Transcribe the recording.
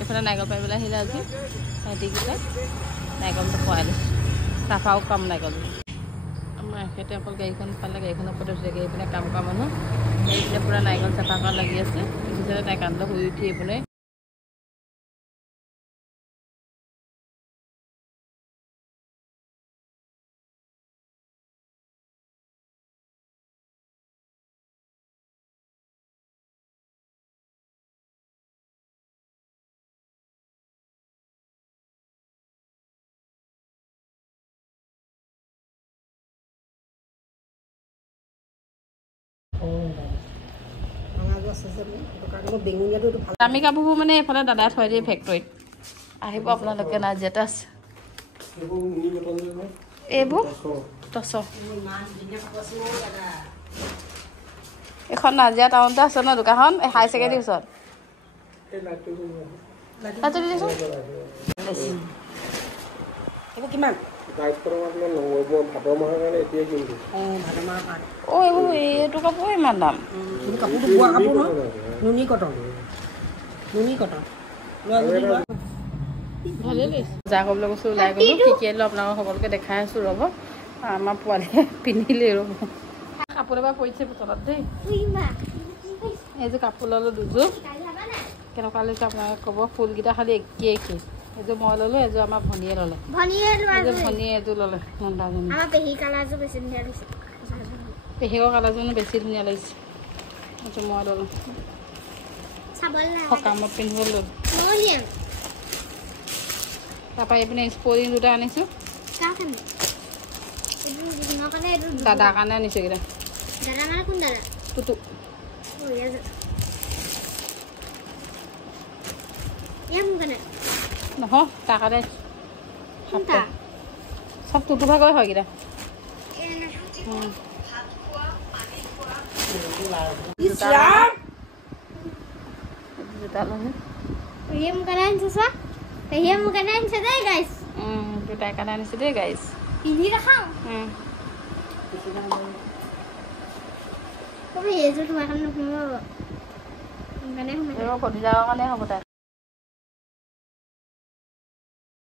এইফালে নাৰিকল পাৰিবলৈ আহিলে আজি সিহঁতিকেইটা নাৰিকলটো খুৱাই লৈছোঁ চাফাও কাম নাৰিকল আমাৰ এখেতে অকল গাড়ীখন পালে গাড়ীখনৰ ওপৰত উঠি থাকে এইপিনে কাম কৰা মানুহ এইপিনে পূৰা নাৰিকল চাফা কৰা লাগি আছে পিছতে তাই কান্দত শুই উঠি এইপিনে দামী কাপোৰবোৰ মানে এইফালে দাদাই থৈ দিয়ে ফেক্টৰীত আহিব আপোনালোকে নাজিয়াতে আছে এইবোৰ টচ এইখন নাজিয়া টাউনতে আছে ন দোকানখন হাই ছেকেণ্ডেৰী ওচৰত কিমান এইটো কাপোৰ ইমান দাম কাপোৰটো বোৱা কাপোৰ ন নুনি কটন ভালেই লাগিছে যা ক'বলৈ কৈছোঁ ওলাই গ'লোঁ কি কি আনিলোঁ আপোনালোকক সকলোকে দেখাই আছোঁ ৰ'ব আমাৰ পোৱালীয়ে পিন্ধিলেই ৰ'ব কাপোৰ এবাৰ পৰিছে তলত দেই এইযোৰ কাপোৰ ল'লোঁ দুযোৰ কেনেকুৱা লাগিছে আপোনালোকে ক'ব ফুলকেইটা খালি একেই এযোৰ মই ল'লোঁ এযোৰ আমাৰ ভনীয়ে ল'লে ভনীয়ে এযোৰ ল'লে নন্দাজনী পেহীকৰ কালাৰযোৰনো বেছি ধুনীয়া লাগিছে এযোৰ মই ল'লোঁ সকামত পিন্ধিব ল'লোঁ তাৰপৰা এইপিনে স্পৰ্টিং দুটা আনিছোঁ দাদাৰ কাৰণে আনিছোঁ এইকেইটা টুটু নহয় তাৰ কাৰণে চব টুটু ভাগৰে হয় এইকেইটা জোতা ল'লোঁ তাইৰ কাৰণে আনিছোঁ দেই গাইছ ভতিজাৰ কাৰণে হ'ব তাই